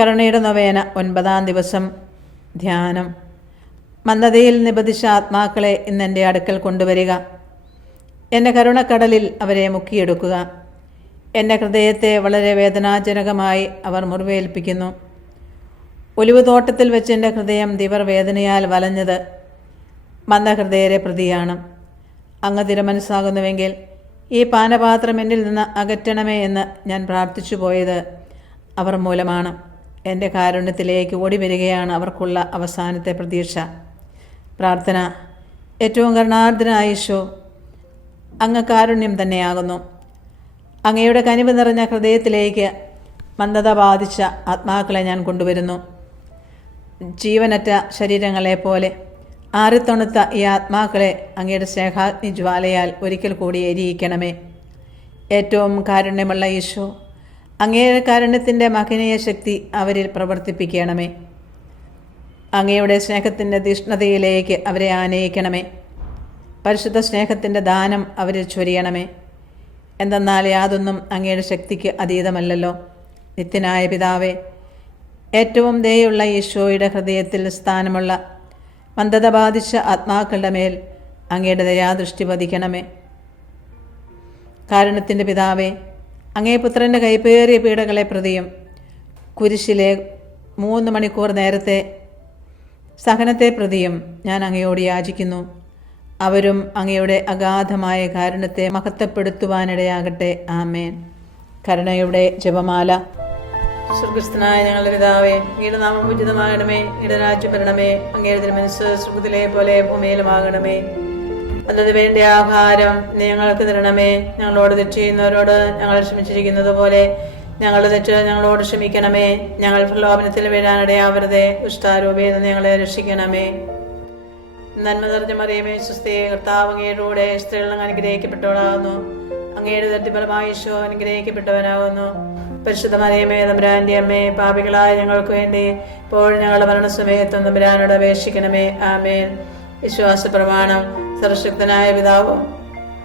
കരുണയുടെ നൊവേന 9-ാം ദിവസം. ധ്യാനം. മന്ദതയിൽ നിബന്ധിച്ച ആത്മാക്കളെ ഇന്ന് എൻ്റെ അടുക്കൽ കൊണ്ടുവരിക. എൻ്റെ കരുണക്കടലിൽ അവരെ മുക്കിയെടുക്കുക. എൻ്റെ ഹൃദയത്തെ വളരെ വേദനാജനകമായി അവർ മുറിവേൽപ്പിക്കുന്നു. ഒലിവുതോട്ടത്തിൽ വെച്ച് എൻ്റെ ഹൃദയം വേദനയാൽ വലഞ്ഞത് മന്ദഹൃദയരെ പ്രതിയാണ്. അങ്ങ് തിരുമനസ്സാകുന്നുവെങ്കിൽ ഈ പാനപാത്രം എന്നിൽ നിന്ന് അകറ്റണമേ എന്ന് ഞാൻ പ്രാർത്ഥിച്ചു പോയത് അവർ മൂലമാണ്. എൻ്റെ കാരുണ്യത്തിലേക്ക് ഓടി വരികയാണ് അവർക്കുള്ള അവസാനത്തെ പ്രതീക്ഷ. പ്രാർത്ഥന. ഏറ്റവും കരുണാർദ്രനായ ഈശോ, അങ്ങ് കാരുണ്യം തന്നെയാകുന്നു. അങ്ങയുടെ കനിവ് നിറഞ്ഞ ഹൃദയത്തിലേക്ക് മന്ദത ബാധിച്ച ആത്മാക്കളെ ഞാൻ കൊണ്ടുവരുന്നു. ജീവനറ്റ ശരീരങ്ങളെപ്പോലെ ആറിത്തണുത്ത ഈ ആത്മാക്കളെ അങ്ങയുടെ സ്നേഹാഗ്നി ജ്വാലയാൽ ഒരിക്കൽ കൂടി എരിയിക്കണമേ. ഏറ്റവും കാരുണ്യമുള്ള ഈശോ, അങ്ങയുടെ കാരുണ്യത്തിൻ്റെ മഹനീയ ശക്തി അവരിൽ പ്രവർത്തിപ്പിക്കണമേ. അങ്ങയുടെ സ്നേഹത്തിൻ്റെ തീഷ്ണതയിലേക്ക് അവരെ ആനയിക്കണമേ. പരിശുദ്ധ സ്നേഹത്തിൻ്റെ ദാനം അവരിൽ ചൊരിയണമേ. എന്തെന്നാൽ യാതൊന്നും അങ്ങയുടെ ശക്തിക്ക് അതീതമല്ലല്ലോ. നിത്യനായ പിതാവേ, ഏറ്റവും ദയുള്ള ഈശോയുടെ ഹൃദയത്തിൽ സ്ഥാനമുള്ള മന്ദത ബാധിച്ച ആത്മാക്കളുടെ മേൽ അങ്ങയുടെ ദയാദൃഷ്ടി പതിക്കണമേ. കാരുണ്യത്തിൻ്റെ പിതാവേ, അങ്ങേ പുത്രൻ്റെ കൈപ്പേറിയ പീഡകളെ പ്രതിയും കുരിശിലെ 3 മണിക്കൂർ നേരത്തെ സഹനത്തെ പ്രതിയും ഞാൻ അങ്ങയോട് യാചിക്കുന്നു. അവരും അങ്ങയുടെ അഗാധമായ കാരുണ്യത്തെ മഹത്വപ്പെടുത്തുവാനിടയാകട്ടെ. ആമേൻ. കരുണയുടെ ജപമാല. സ്വർഗസ്ഥനായ ഞങ്ങളുടെ പിതാവേ, അങ്ങയുടെ നാമം പൂജിതമാകണമേ. അങ്ങയുടെ രാജ്യം വരണമേ. അങ്ങയുടെ തിരുമനസ്സ് സ്വർഗ്ഗത്തിലെ പോലെ ഭൂമിയിലുമാകണമേ. അന്നത് വേണ്ട ആഹാരം ഞങ്ങൾക്ക് തരണമേ. ഞങ്ങളോട് തെറ്റ് ചെയ്യുന്നവരോട് ഞങ്ങൾ ക്ഷമിച്ചിരിക്കുന്നത് പോലെ ഞങ്ങളുടെ തെറ്റ് ഞങ്ങളോട് ക്ഷമിക്കണമേ. ഞങ്ങൾ പ്രലോഭനത്തിൽ വീഴാനിടയാവരുതേ. ദുഷ്ടാരൂപയിൽ നിന്ന് ഞങ്ങളെ രക്ഷിക്കണമേ. നന്മ നിറഞ്ഞ മറിയമേ, സ്വസ്തി, കർത്താവ് അങ്ങയുടെ കൂടെ സ്ത്രീകൾ അങ്ങ് അനുഗ്രഹിക്കപ്പെട്ടവളാകുന്നു. അങ്ങയുടെ ദത്തിഫലമായ ഈശോ അനുഗ്രഹിക്കപ്പെട്ടവനാകുന്നു. പരിശുദ്ധ മറിയമേ, തമ്പുരാന്റെ അമ്മേ, പാപികളായ ഞങ്ങൾക്ക് വേണ്ടി ഇപ്പോൾ ഞങ്ങളുടെ മരണസമയത്തും തമ്പുരാനോട് അപേക്ഷിക്കണമേ. ആമേൻ. വിശ്വാസ പ്രമാണം. സർവശക്തനായ പിതാവും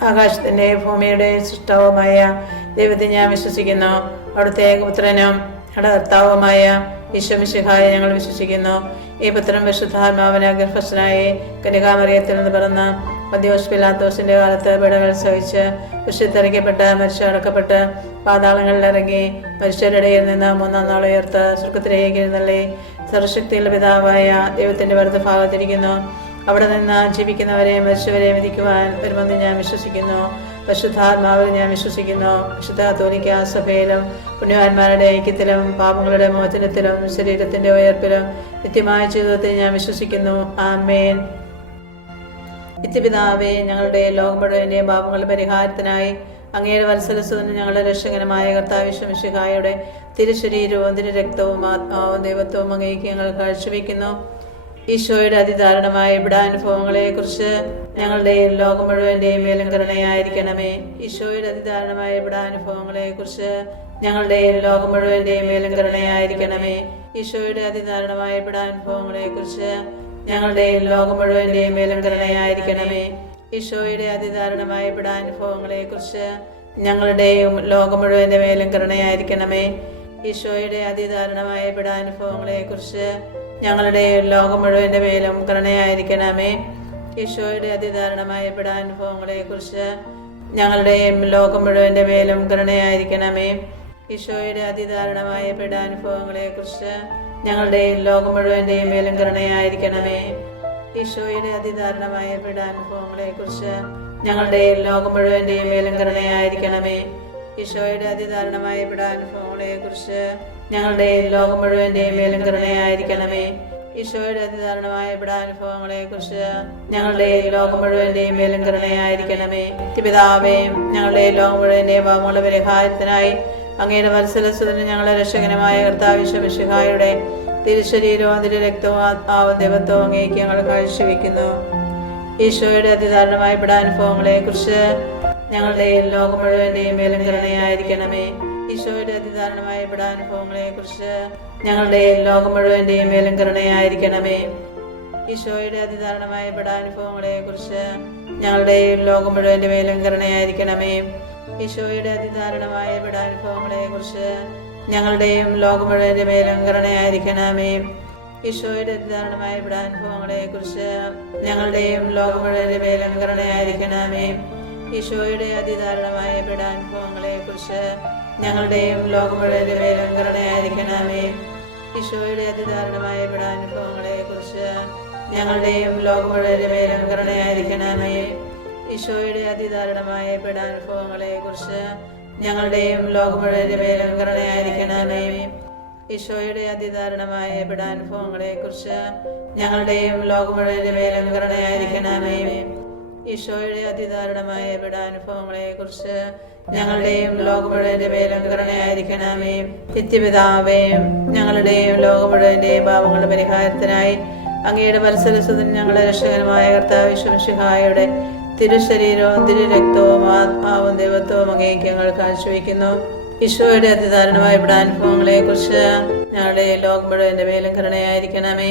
ആകാശത്തിന്റെ ഭൂമിയുടെ സൃഷ്ടാവുമായ ദൈവത്തെ ഞാൻ വിശ്വസിക്കുന്നു. അവിടുത്തെ ഏകപുത്രനും ഞങ്ങളുടെ കർത്താവുമായ ഈശോ മിശിഹായെ ഞങ്ങൾ വിശ്വസിക്കുന്നു. ഈ പുത്രൻ പരിശുദ്ധാത്മാവിനെ ഗർഭസ്ഥനായി കന്യകാമറിയത്തിൽ നിന്ന് പിറന്ന് പന്തിയോസ് പിലാത്തോസിന്റെ കാലത്ത് പീഡകൾ സഹിച്ച് കുരിശിൽത്തറയ്ക്കപ്പെട്ട് മരിച്ചടക്കപ്പെട്ട് പാതാളങ്ങളിലിറങ്ങി മരിച്ചവരുടെ ഇടയിൽ നിന്ന് 3-ാം നാൾ ഉയർത്ത് സ്വർഗ്ഗത്തിലേക്ക് എഴുന്നള്ളി സർവശക്തിയുള്ള പിതാവായ ദൈവത്തിന്റെ വലതുഭാഗത്തിരിക്കുന്നു. അവിടെ നിന്ന് ജീവിക്കുന്നവരെ മരിച്ചവരെ വിധിക്കുവാൻ വരുമെന്ന് ഞാൻ വിശ്വസിക്കുന്നു. പരിശുദ്ധാത്മാവിൽ ഞാൻ വിശ്വസിക്കുന്നു. വിശുദ്ധ കത്തോലിക്കാ സഭയിലും പുണ്യവാന്മാരുടെ ഐക്യത്തിലും പാപങ്ങളുടെ മോചനത്തിലും ശരീരത്തിന്റെ ഉയർപ്പിലും നിത്യമായ ജീവിതത്തിൽ ഞാൻ വിശ്വസിക്കുന്നു. ആമേൻ. നിത്യപിതാവേ, ഞങ്ങളുടെ ലോകം മുഴുവന്റെയും പാപങ്ങളുടെ പരിഹാരത്തിനായി അങ്ങയുടെ വത്സലസുതനും ഞങ്ങളുടെ രക്ഷകനുമായ കർത്താവ് ഈശോ മിശിഹായുടെ തിരുശരീരവും തിരുരക്തവും ആത്മാവും ദൈവത്വവും അങ്ങേക്ക് ഞങ്ങൾ കാഴ്ചവെക്കുന്നു. ഈശോയുടെ അതിദാരുണമായ പീഡാനുഭവങ്ങളെ കുറിച്ച് ഞങ്ങളുടെ ലോകം മുഴുവന്റെയും മേലും കരുണയായിരിക്കണമേ. ഈശോയുടെ അതിദാരുണമായ പീഡാനുഭവങ്ങളെ കുറിച്ച് ഞങ്ങളുടെ ലോകം മുഴുവന്റെയും മേലും കരുണയായിരിക്കണമേ. ഈശോയുടെ അതിദാരുണമായ പീഡാനുഭവങ്ങളെ കുറിച്ച് ഞങ്ങളുടെ ലോകം മുഴുവന്റെയും മേലും കരുണയായിരിക്കണമേ. ഈശോയുടെ അതിദാരുണമായ പീഡാനുഭവങ്ങളെ കുറിച്ച് ഞങ്ങളുടെയും ലോകം മുഴുവന്റെ മേലും കരുണയായിരിക്കണമേ. ഈശോയുടെ അതിദാരുണമായ പീഡാനുഭവങ്ങളെ കുറിച്ച് ഞങ്ങളുടെ ലോകം മുഴുവന്റെ മേലും കരുണയായിരിക്കണമേ. ഈശോയുടെ അതിദാരുണമായ പീഡാനുഭവങ്ങളെ കുറിച്ച് ഞങ്ങളുടെയും ലോകം മുഴുവന്റെ മേലും കരുണയായിരിക്കണമേ. ഈശോയുടെ അതിദാരുണമായ പീഡാനുഭവങ്ങളെ കുറിച്ച് ഞങ്ങളുടെയും ലോകം മുഴുവന്റെയും മേലും കരുണയായിരിക്കണമേ. ഈശോയുടെ അതിദാരുണമായ പീഡാനുഭവങ്ങളെ കുറിച്ച് ഞങ്ങളുടെയും ലോകം മുഴുവന്റെയും മേലും കരുണയായിരിക്കണമേ. ഈശോയുടെ അതിദാരുണമായ പീഡാനുഭവങ്ങളെ കുറിച്ച് ഞങ്ങളുടെയും ലോകം മുഴുവന്റെയും മേലും കരുണയായിരിക്കണമേ. ഈശോയുടെ അതിദാരുണമായ പീഡാനുഭവങ്ങളെ കുറിച്ച് ഞങ്ങളുടെയും ലോകം മുഴുവന്റെയും മേലും കരുണയായിരിക്കണമേ. പിതാവേ, ഞങ്ങളുടെ ലോകം മുഴുവന്റെയും പാപങ്ങളുടെ പരിഹാരത്തിനായി അങ്ങയുടെ വത്സലസുതനും ഞങ്ങളുടെ രക്ഷകനുമായ കർത്താവ് ഈശോ മിശിഹായുടെ തിരുശരീരവും തിരുരക്തവും ആത്മാവും ദൈവത്വവും അങ്ങേക്ക് ഞങ്ങൾ കാഴ്ചവെക്കുന്നു. ഈശോയുടെ അതിദാരുണമായ പീഡാനുഭവങ്ങളെ കുറിച്ച് ഞങ്ങളുടെ ലോകം മുഴുവന്റെയും മേലും കരുണയായിരിക്കണമേ. ഈശോയുടെ അതിദാരുണമായ പീഡാനുഭവങ്ങളെ കുറിച്ച് ഞങ്ങളുടെ ലോകം മുഴുവന്റെയും മേലും കരുണയായിരിക്കണമേ. ഈശോയുടെ അതിദാരുണമായ പീഡാനുഭവങ്ങളെ കുറിച്ച് ഞങ്ങളുടെ ലോകം മുഴുവന്റെ മേലും കരുണയായിരിക്കണമേ. ഈശോയുടെ അതിദാരുണമായ പീഡാനുഭവങ്ങളെ കുറിച്ച് ഞങ്ങളുടെയും ലോകം മുഴുവന്റെ മേലും കരുണയായിരിക്കണമേ. ഈശോയുടെ അതിദാരുണമായ പീഡാനുഭവങ്ങളെ കുറിച്ച് ഞങ്ങളുടെയും ലോകം മുഴുവന്റെ മേലും കരുണയായിരിക്കണമേ. ഈശോയുടെ അതിദാരുണമായ പീഡാനുഭവങ്ങളെ കുറിച്ച് ഞങ്ങളുടെയും ലോകം മുഴുവന്റെ മേലും കരുണയായിരിക്കണമേ. ഈശോയുടെ അതിദാരുണമായ പീഡാനുഭവങ്ങളെ കുറിച്ച് ഞങ്ങളുടെയും ലോകം മുഴുവന്റെ മേലും കരുണയായിരിക്കണമേ. ഈശോയുടെ അതിദാരുണമായ പീഡാനുഭവങ്ങളെ കുറിച്ച് ഞങ്ങളുടെയും ലോകം മുഴുവന്റെ മേലും കരുണയായിരിക്കണമേ. ഈശോയുടെ അതിദാരുണമായ പീഡാനുഭവങ്ങളെ കുറിച്ച് ഞങ്ങളുടെയും ലോകം മുഴുവന്റെ മേലും കരുണയായിരിക്കണമേ. ഈശോയുടെ അതിദാരുണമായ പീഡാനുഭവങ്ങളെ കുറിച്ച് ഞങ്ങളുടെയും ലോകം മുഴുവന്റെ മേലും കരുണയായിരിക്കണമേ. നിത്യപിതാവേ, ഞങ്ങളുടെയും ലോകം മുഴുവന്റെയും പാപങ്ങളുടെ പരിഹാരത്തിനായി അങ്ങയുടെ വത്സലസുതൻ ഞങ്ങളുടെ രക്ഷകനുമായ കർത്താവ് യേശു മിശിഹായുടെ തിരുശരീരവും തിരുരക്തവും ആത്മാവും ദൈവത്വവും അങ്ങേക്ക് ഞങ്ങൾ കാഴ്ചവെക്കുന്നു. ഈശോയുടെ അതിദാരുണമായ പീഡാനുഭവങ്ങളെ കുറിച്ച് ഞങ്ങളുടെ ലോകം മുഴുവന്റെ മേലും കരുണയായിരിക്കണമേ.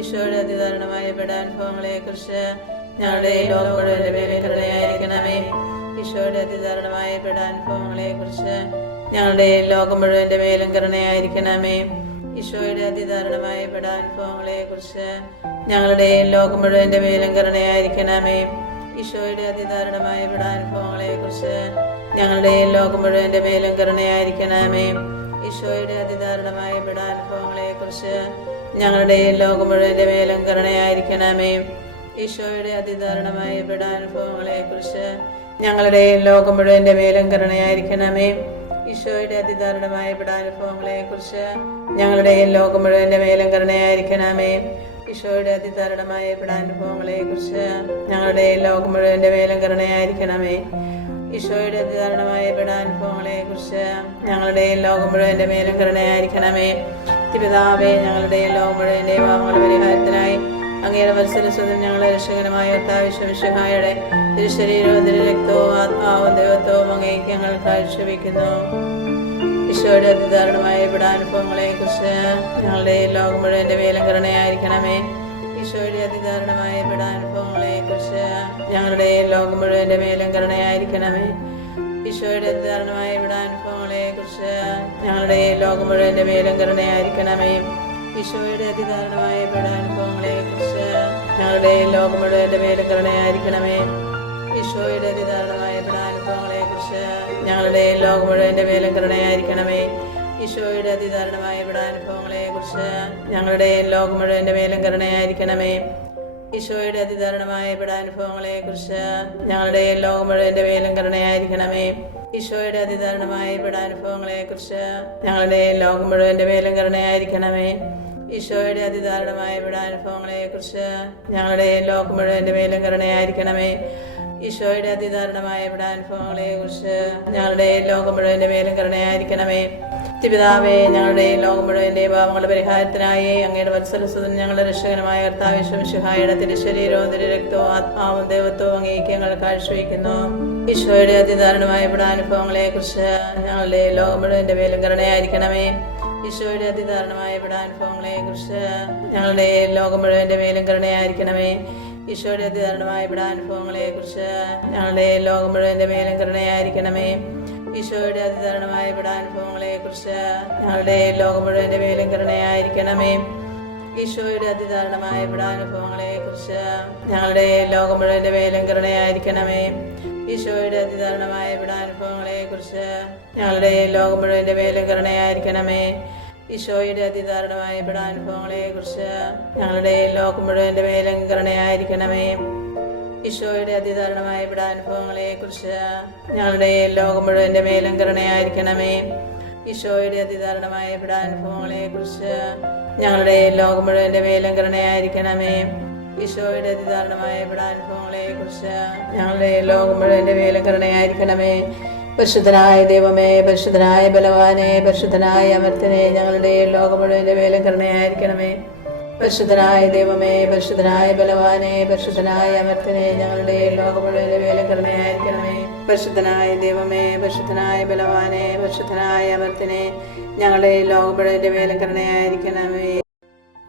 ഈശോയുടെ അതിദാരുണമായ പീഡാനുഭവങ്ങളെ കുറിച്ച് ഞങ്ങളുടെ ലോകം മുഴുവന്റെ മേലും കരുണയായിരിക്കണമേ. ഈശോയുടെ അതിദാരുണമായ പീഡാനുഭവങ്ങളെ കുറിച്ച് ഞങ്ങളുടെ ലോകം മുഴുവന്റെ മേലും കരുണയായിരിക്കണമേ. ഈശോയുടെ അതിദാരുണമായ പീഡാനുഭവങ്ങളെ കുറിച്ച് ഞങ്ങളുടെ ലോകം മുഴുവന്റെ മേലും കരുണയായിരിക്കണമേ. ഈശോയുടെ അതിദാരുണമായ പീഡാനുഭവങ്ങളെ കുറിച്ച് ഞങ്ങളുടെ ലോകം മുഴുവന്റെ മേലും കരുണയായിരിക്കണമേ. ഈശോയുടെ അതിദാരുണമായ പീഡാനുഭവങ്ങളെ കുറിച്ച് ഞങ്ങളുടെ ലോകം മുഴുവന്റെ മേലും കരുണയായിരിക്കണമേ. ഈശോയുടെ അതിദാരുണമായ പീഡാനുഭവങ്ങളെ കുറിച്ച് ഞങ്ങളുടെ ലോകം മുഴുവന്റെ മേലും കരുണയായിരിക്കണമേ. ഈശോയുടെ അതിദാരുണമായ പീഡാനുഭവങ്ങളെ കുറിച്ച് ഞങ്ങളുടെ ലോകം മുഴുവന്റെ മേലും കരുണയായിരിക്കണമേ. ഈശോയുടെ അതിദാരുണമായ പീഡാനുഭവങ്ങളെ കുറിച്ച് ഞങ്ങളുടെ ലോകം മുഴുവന്റെ മേലും കരുണയായിരിക്കണമേ. ഈശോയുടെ അതിദാരുണമായ പീഡാനുഭവങ്ങളെ കുറിച്ച് ഞങ്ങളുടെ ലോകം മുഴുവന്റെ മേലും കരുണയായിരിക്കണമേ. പിതാവേ, ഞങ്ങളുടെ ലോകം മുഴുവന്റെ പാപങ്ങളുടെ പരിഹാരത്തിനായി അങ്ങയുടെ വത്സലസുതൻ ഞങ്ങളുടെ രക്ഷകനുമായ കർത്താവ് യേശു മിശിഹായുടെ തിരുശരീരവും തിരുരക്തവും ആത്മാവും ദൈവത്വവും അങ്ങേക്ക് ഞങ്ങൾ കാഴ്ചവെക്കുന്നു. ഈശോയുടെ അതിദാരുണമായ പീഡാനുഭവങ്ങളെ കുറിച്ച് ഞങ്ങളുടെ ലോകം മുഴുവന്റെ മേലും കരുണയായിരിക്കണമേ. ഈശോയുടെ അതിദാരുണമായ പീഡാനുഭവങ്ങളെ കുറിച്ച് ഞങ്ങളുടെ ലോകം മുഴുവന്റെ മേലും കരുണയായിരിക്കണമേ. ഈശോയുടെ അതിദാരുണമായ പീഡാനുഭവങ്ങളെ കുറിച്ച് ഞങ്ങളുടെ ലോകം മുഴുവന്റെ മേലും കരുണയായിരിക്കണമേ. ഈശോയുടെ അതിദാരുണമായ പീഡാനുഭവങ്ങളെ കുറിച്ച് ഞങ്ങളുടെ ലോകം മുഴുവന്റെ മേലും കരുണയായിരിക്കണമേ. ഈശോയുടെ അതിദാരുണമായ പീഡാനുഭവങ്ങളെ കുറിച്ച് ഞങ്ങളുടെ ലോകം മുഴുവന്റെ മേലും കരുണയായിരിക്കണമേ. ഈശോയുടെ അതിദാരുണമായ പീഡാനുഭവങ്ങളെ കുറിച്ച് ഞങ്ങളുടെ ലോകം മുഴുവന്റെ മേലും കരുണയായിരിക്കണമേ. ഈശോയുടെ അതിദാരുണമായ പീഡാനുഭവങ്ങളെ കുറിച്ച് ഞങ്ങളുടെ ലോകം മുഴുവന്റെ മേലും കരുണയായിരിക്കണമേ. ഈശോയുടെ അതിദാരുണമായ പീഡാനുഭവങ്ങളെ കുറിച്ച് ഞങ്ങളുടെ ലോകം മുഴുവന്റെ മേലും കരുണയായിരിക്കണമേ. ഈശോയുടെ അതിദാരുണമായ പീഡാനുഭവങ്ങളെ കുറിച്ച് ഞങ്ങളുടെ ലോകം മുഴുവന്റെ മേലും കരുണയായിരിക്കണമേ. ഈശോയുടെ അതിദാരുണമായ പീഡാനുഭവങ്ങളെ കുറിച്ച് ഞങ്ങളുടെ ലോകം മുഴുവന്റെ മേലും കരുണയായിരിക്കണമേ. പിതാവേ, ഞങ്ങളുടെ ലോകം മുഴുവന്റെ പാപങ്ങളുടെ പരിഹാരത്തിനായി അങ്ങയുടെ വത്സലസുതൻ ഞങ്ങളുടെ രക്ഷകനുമായ കർത്താവ് യേശു മിശിഹായുടെ തിരുശരീരവും തിരുരക്തവും ആത്മാവും ദൈവത്വവും അങ്ങേക്ക് ഞങ്ങൾ കാഴ്ചവെക്കുന്നു. ഈശോയുടെ അതിദാരുണമായ പീഡാനുഭവങ്ങളെ കുറിച്ച് ഞങ്ങളുടെ ലോകം മുഴുവന്റെ മേലും കരുണയായിരിക്കണമേ. ഈശോയുടെ അതിദാരുണമായ പീഡാനുഭവങ്ങളെ കുറിച്ച് ഞങ്ങളുടെ ലോകം മുഴുവന്റെ മേലും കരുണയായിരിക്കണമേ. ഈശോയുടെ അതിദാരുണമായ പീഡാനുഭവങ്ങളെ കുറിച്ച് ഞങ്ങളുടെ ലോകം മുഴുവന്റെ മേലും കരുണയായിരിക്കണമേ. ഈശോയുടെ അതിദാരുണമായ പീഡാനുഭവങ്ങളെ കുറിച്ച് ഞങ്ങളുടെ ലോകം മുഴുവന്റെ മേലും കരുണയായിരിക്കണമേ. ഈശോയുടെ അതിദാരുണമായ പീഡാനുഭവങ്ങളെ കുറിച്ച് ഞങ്ങളുടെ ലോകം മുഴുവന്റെ മേലും കരുണയായിരിക്കണമേ. ഈശോയുടെ അതിദാരുണമായ പീഡാനുഭവങ്ങളെ കുറിച്ച് ഞങ്ങളുടെ ലോകം മുഴുവന്റെ മേലും കരുണയായിരിക്കണമേ. ഈശോയുടെ അതിദാരുണമായ പീഡാനുഭവങ്ങളെ കുറിച്ച് ഞങ്ങളുടെ ലോകം മുഴുവന്റെ മേലും കരുണയായിരിക്കണമേ. ഈശോയുടെ അതിദാരുണമായ പീഡാനുഭവങ്ങളെ കുറിച്ച് ഞങ്ങളുടെ ലോകം മുഴുവന്റെ മേലും കരുണയായിരിക്കണമേ. ഈശോയുടെ അതിദാരുണമായ പീഡാനുഭവങ്ങളെ കുറിച്ച് ഞങ്ങളുടെ ലോകം മുഴുവന്റെ മേലും കരുണയായിരിക്കണമേ. ഈശോയുടെ അതിദാരുണമായ പീഡാനുഭവങ്ങളെ കുറിച്ച് ഞങ്ങളുടെ ലോകം മുഴുവന്റെ മേലും കരുണയായിരിക്കണമേ. പരിശുദ്ധനായ ദൈവമേ, പരിശുദ്ധനായ ബലവാനെ, പരിശുദ്ധനായ അമർത്യനെ, ഞങ്ങളുടെ ലോകം മുഴുവന്റെ മേലും കരുണയായിരിക്കണമേ. പരിശുദ്ധനായ ദൈവമേ, പരിശുദ്ധനായ ബലവാനെ, പരിശുദ്ധനായ അമർത്യനെ, ഞങ്ങളുടെ ലോകം മുഴുവന്റെ മേലും കരുണയായിരിക്കണമേ. പരിശുദ്ധനായ ദൈവമേ, പരിശുദ്ധനായ ബലവാനെ, പരിശുദ്ധനായ അമർത്യനെ, ഞങ്ങളുടെ ലോകം മുഴുവന്റെ മേലും കരുണയായിരിക്കണമേ.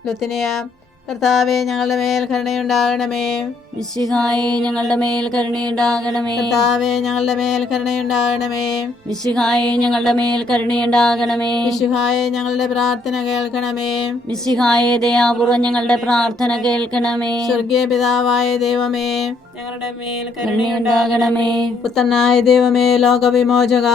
ലുത്തിനിയ, കർത്താവേ, ഞങ്ങളുടെ മേൽ കരുണയുണ്ടാകണമേ. മിശിഹായെ ഞങ്ങളുടെ മേൽ കരുണയുണ്ടാകണമേ. കർത്താവേ ഞങ്ങളുടെ മേൽ കരുണയുണ്ടാകണമേ. മിശിഹായെ ഞങ്ങളുടെ മേൽ കരുണയുണ്ടാകണമേ. മിശിഹായെ ഞങ്ങളുടെ പ്രാർത്ഥന കേൾക്കണമേ. മിശിഹായെ ദയാപൂർവം ഞങ്ങളുടെ പ്രാർത്ഥന കേൾക്കണമേ. സ്വർഗീയ പിതാവായ ദൈവമേ ഞങ്ങളുടെ മേൽ കരുണയുണ്ടാകണമേ. പുത്രനായ ദൈവമേ ലോകവിമോചക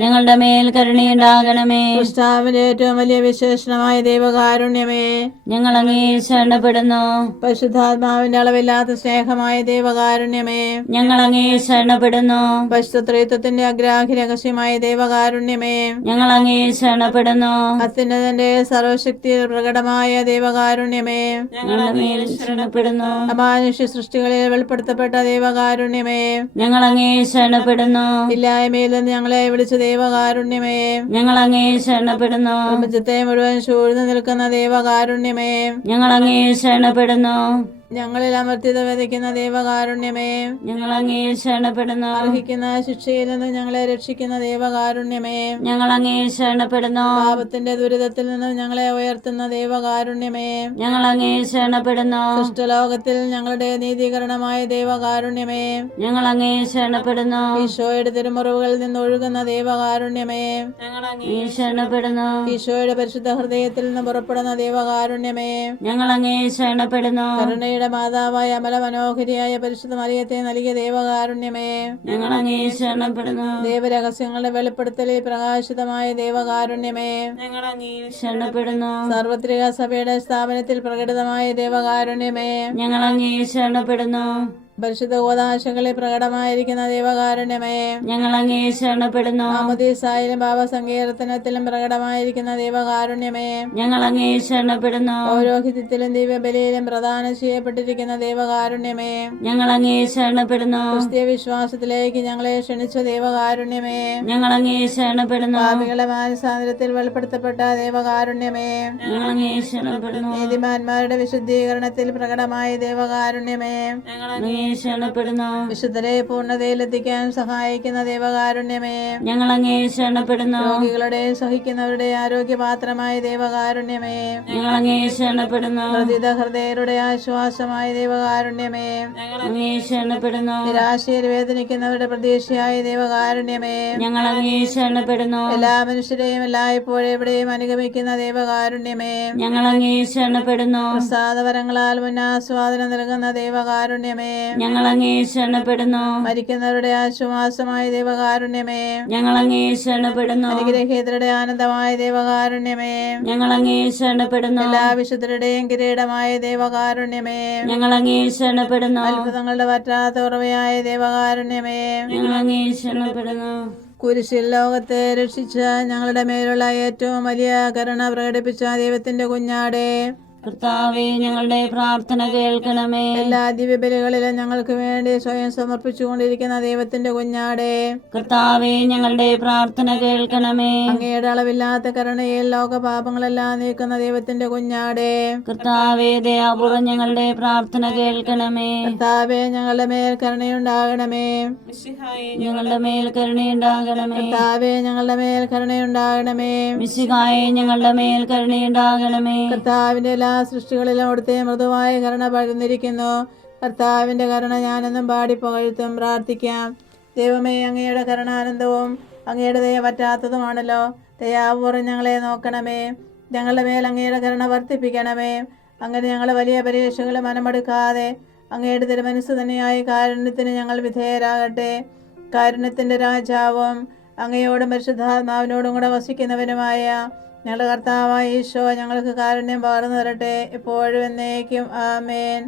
ഞങ്ങളുടെ മേൽ കരുണയുണ്ടാകണമേ. ക്രിസ്താവിന്റെ ഏറ്റവും വലിയ വിശേഷണമായ ദൈവകാരുണ്യമേ ഞങ്ങൾ അങ്ങേ ശരണപ്പെടുന്നു. പരിശുദ്ധാത്മാവിന്റെ അളവില്ലാത്ത സ്നേഹമായ ദൈവകാരുണ്യമേ ഞങ്ങൾ അങ്ങേ ശരണപ്പെടുന്നു. പരിശുദ്ധത്വത്തിന്റെ അഗ്രാഹി രഹസ്യമായ ദൈവകാരുണ്യമേ ഞങ്ങൾ അങ്ങേ ശരണപ്പെടുന്നു. അത്യുന്നതന്റെ സർവശക്തിയിൽ പ്രകടമായ ദൈവകാരുണ്യമേ ഞങ്ങളുടെ മേൽ ശരണപ്പെടുന്നു. അമാനുഷ്യ സൃഷ്ടികളിൽ വെളിപ്പെടുത്തപ്പെട്ട ദൈവകാരുണ്യമേ ഞങ്ങൾ അങ്ങേ ശരണപ്പെടുന്നു. ഇല്ലായ്മയിൽ നിന്ന് ഞങ്ങളെ വിളിച്ച ദൈവകാരുണ്യമേ ഞങ്ങൾ അങ്ങേ ശരണപ്പെടുന്നു. പ്രപഞ്ചത്തെ മുഴുവൻ ചൂഴ്ന്നു നിൽക്കുന്ന ദൈവകാരുണ്യമേ ഞങ്ങൾ അങ്ങേ ശരണപ്പെടുന്നു. ഞങ്ങളിൽ അമർത്യത വിതയ്ക്കുന്ന ദൈവകാരുണ്യമേ ഞങ്ങൾ അങ്ങേ ശരണപ്പെടുന്നു. അർഹിക്കുന്ന ശിക്ഷയിൽ നിന്ന് ഞങ്ങളെ രക്ഷിക്കുന്ന ദൈവകാരുണ്യമേ ഞങ്ങൾ അങ്ങേ ശരണപ്പെടുന്നു. പാപത്തിന്റെ ദുരിതത്തിൽ നിന്ന് ഞങ്ങളെ ഉയർത്തുന്ന ദൈവകാരുണ്യമേ ഞങ്ങൾ അങ്ങേ ശരണപ്പെടുന്നു. സൃഷ്ടലോകത്തിൽ ഞങ്ങളുടെ നീതീകരണമായ ദൈവകാരുണ്യമേ ഞങ്ങൾ അങ്ങേ ശരണപ്പെടുന്നു. ഈശോയുടെ തിരുമുറിവുകളിൽ നിന്ന് ഒഴുകുന്ന ദൈവകാരുണ്യമേ ഞങ്ങൾ അങ്ങേ ശരണപ്പെടുന്നു. ഈശോയുടെ പരിശുദ്ധ ഹൃദയത്തിൽ നിന്ന് പുറപ്പെടുന്ന ദൈവകാരുണ്യമേ ഞങ്ങൾ അങ്ങേ ശരണപ്പെടുന്നു. കരുണയുടെ മാതാവായ അമല മനോഹരിയായ പരിശുദ്ധ മറിയത്തെ നൽകിയ ദൈവകാരുണ്യമേ ഞങ്ങൾ അങ്ങേ ശരണപ്പെടുന്നു. ദൈവരഹസ്യങ്ങളുടെ വെളിപ്പെടുത്തലിൽ പ്രകാശിതമായ ദൈവകാരുണ്യമേ ഞങ്ങൾ അങ്ങേ ശരണപ്പെടുന്നു. സാർവത്രിക സഭയുടെ സ്ഥാപനത്തിൽ പ്രകടിതമായ ദൈവകാരുണ്യമേ ഞങ്ങൾ അങ്ങേ ശരണപ്പെടുന്നു. പരിശുദ്ധ ഗോദാശകളിൽ പ്രകടമായിരിക്കുന്ന ദൈവകാരുണ്യമേ ഞങ്ങൾ അങ്ങേ ശരണപ്പെടുന്നു. മാമോദീസായിലും പാപസങ്കീർത്തനത്തിലും പ്രകടമായിരിക്കുന്ന ദൈവകാരുണ്യമേ ഞങ്ങൾ അങ്ങേ ശരണപ്പെടുന്നു. പൗരോഹിത്യത്തിലും ദിവ്യബലിയിലും പ്രദാനം ചെയ്യപ്പെട്ടിരിക്കുന്ന ദൈവകാരുണ്യമേ ഞങ്ങൾ അങ്ങേ ശരണപ്പെടുന്നു. ക്രിസ്തീയ വിശ്വാസത്തിലേക്ക് ഞങ്ങളെ ക്ഷണിച്ച ദൈവകാരുണ്യമേ ഞങ്ങൾ അങ്ങേ ശരണപ്പെടുന്നു. പാപികളുടെ മാനസാന്തരത്തിൽ വെളിപ്പെടുത്തപ്പെട്ട ദൈവകാരുണ്യമേ ഞങ്ങൾ അങ്ങേ ശരണപ്പെടുന്നു. നീതിമാന്മാരുടെ വിശുദ്ധീകരണത്തിൽ പ്രകടമായ ദൈവകാരുണ്യമേ ഞങ്ങൾ അങ്ങേ ശരണപ്പെടുന്നു. വിശുദ്ധരെ പൂർണ്ണതയിലെത്തിക്കാൻ സഹായിക്കുന്ന ദൈവകാരുണ്യമേ ഞങ്ങൾ അങ്ങേ ശരണപ്പെടുന്നു. രോഗികളുടെ സഹിക്കുന്നവരുടെ ആരോഗ്യപാത്രമായ ദൈവകാരുണ്യമേ ഞങ്ങൾ അങ്ങേ ശരണപ്പെടുന്നു. പ്രതിത ഹൃദയരുടെ ആശ്വാസമായ ദൈവകാരുണ്യമേ ഞങ്ങൾ അങ്ങേ ശരണപ്പെടുന്നു. നിരാശയിൽ വേദനിക്കുന്നവരുടെ പ്രതീക്ഷയായ ദൈവകാരുണ്യമേ ഞങ്ങൾ അങ്ങേ ശരണപ്പെടുന്നു. എല്ലാ മനുഷ്യരെയും എല്ലായ്പ്പോഴും എവിടെയും അനുഗമിക്കുന്ന ദൈവകാരുണ്യമേ ഞങ്ങൾ അങ്ങേ ശരണപ്പെടുന്നു. പ്രസാദവരങ്ങളാൽ മുന്നാസ്വാദനം നൽകുന്ന ദൈവകാരുണ്യമേ ഞങ്ങൾ അങ്ങേ ശരണപ്പെടുന്നു. മരിക്കുന്നവരുടെ ആശ്വാസമായ ദൈവകാരുണ്യമേ ഞങ്ങൾ അങ്ങേ ശരണപ്പെടുന്നു. അനുഗ്രഹീതരുടെ ആനന്ദമായ ദൈവകാരുണ്യമേ ഞങ്ങൾ അങ്ങേ ശരണപ്പെടുന്നു. എല്ലാ വിശുദ്ധരുടെയും കിരീടമായ ദൈവകാരുണ്യമേ ഞങ്ങൾ അങ്ങേ ശരണപ്പെടുന്നു. അത്ഭുതങ്ങളുടെ പറ്റാത്ത ഉറവയായ ദൈവകാരുണ്യമേ ഞങ്ങൾ അങ്ങേ ശരണപ്പെടുന്നു. കുരിശിൽ ലോകത്തെ രക്ഷിച്ച ഞങ്ങളുടെ മേലുള്ള ഏറ്റവും വലിയ കരുണ പ്രകടിപ്പിച്ച ദൈവത്തിന്റെ കുഞ്ഞാടേ കർത്താവേ ഞങ്ങളുടെ പ്രാർത്ഥന കേൾക്കണമേ. എല്ലാ ദിവ്യബലികളിലും ഞങ്ങൾക്ക് വേണ്ടി സ്വയം സമർപ്പിച്ചുകൊണ്ടിരിക്കുന്ന ദൈവത്തിന്റെ കുഞ്ഞാടേ കർത്താവേ ഞങ്ങളുടെ പ്രാർത്ഥന കേൾക്കണമേ. അങ്ങയുടെ അളവില്ലാത്ത കരുണയിൽ ലോകപാപങ്ങളെല്ലാം നീക്കുന്ന ദൈവത്തിന്റെ കുഞ്ഞാടേ കർത്താവേ ദയാപൂർവം ഞങ്ങളുടെ പ്രാർത്ഥന കേൾക്കണമേ. കർത്താവേ ഞങ്ങളുടെ മേൽ കരുണയുണ്ടാകണമേ. ഞങ്ങളുടെ മേൽ കരുണയുണ്ടാകണമേ. കർത്താവേ ഞങ്ങളുടെ മേൽ കരുണയുണ്ടാകണമേ. മിശിഹായെ ഞങ്ങളുടെ മേൽ കരുണയുണ്ടാകണമേ. കർത്താവിന്റെ എല്ലാ സൃഷ്ടികളിലും അവിടുത്തെ മൃദുവായ കരുണ പകർന്നിരിക്കുന്നു. കർത്താവിന്റെ കരുണ ഞാനെന്നും പാടി പുകഴ്ത്തും. പ്രാർത്ഥിക്കാം. ദൈവമേ, അങ്ങയുടെ കരുണാനന്ദവും അങ്ങയുടെ ദയ പറ്റാത്തതുമാണല്ലോ. ദയാപൂർവ്വം ഞങ്ങളെ നോക്കണമേ. ഞങ്ങളുടെ മേൽ അങ്ങയുടെ കരുണ വർദ്ധിപ്പിക്കണമേ. അങ്ങനെ ഞങ്ങൾ വലിയ പരീക്ഷകൾ മനമെടുക്കാതെ അങ്ങയുടെ തിരുമനസ്സ് തന്നെയായ കാരുണ്യത്തിന് ഞങ്ങൾ വിധേയരാകട്ടെ. കാരുണ്യത്തിന്റെ രാജാവും അങ്ങയോടും പരിശുദ്ധാത്മാവിനോടും കൂടെ വസിക്കുന്നവനുമായ ഞങ്ങളുടെ കർത്താവായ ഈശോ ഞങ്ങൾക്ക് കാരുണ്യം പകർന്നു തരട്ടെ, എപ്പോഴും എന്നേക്കും. ആമേൻ.